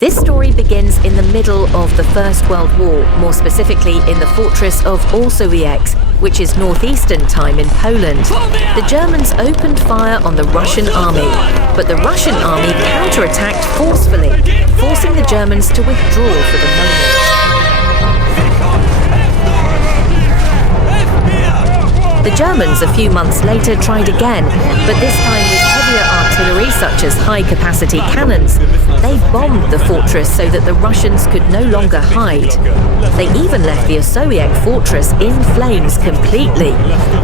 This story begins in the middle of the First World War, more specifically in the fortress of Osowiec, which is northeastern time in Poland. The Germans opened fire on the Russian army, but the Russian army counterattacked forcefully, forcing the Germans to withdraw for the moment. The Germans, a few months later, tried again, but this time with heavier artillery such as high-capacity cannons. They bombed the fortress so that the Russians could no longer hide. They even left the Osowiec fortress in flames completely.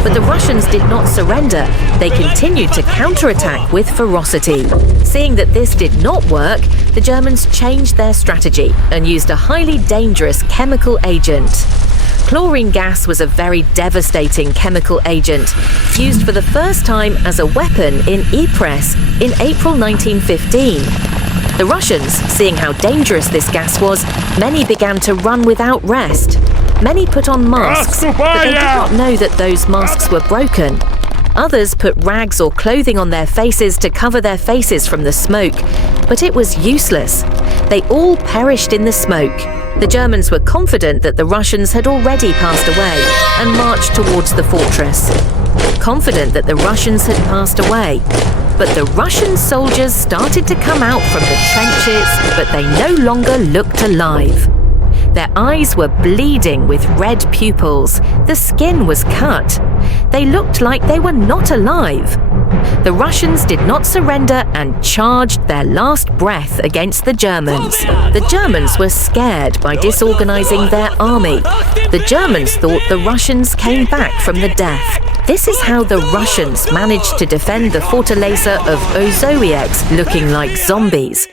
But the Russians did not surrender. They continued to counterattack with ferocity. Seeing that this did not work, the Germans changed their strategy and used a highly dangerous chemical agent. Chlorine gas was a very devastating chemical agent, used for the first time as a weapon in Ypres in April 1915. The Russians, seeing how dangerous this gas was, many began to run without rest. Many put on masks, but they did not know that those masks were broken. Others put rags or clothing on their faces to cover their faces from the smoke, but it was useless. They all perished in the smoke. The Germans were confident that the Russians had already passed away and marched towards the fortress. Confident that the Russians had passed away. But the Russian soldiers started to come out from the trenches, but they no longer looked alive. Their eyes were bleeding with red pupils. The skin was cut. They looked like they were not alive. The Russians did not surrender and charged their last breath against the Germans. The Germans were scared by disorganizing their army. The Germans thought the Russians came back from the death. This is how the Russians managed to defend the Fortaleza of Osowiec, looking like zombies.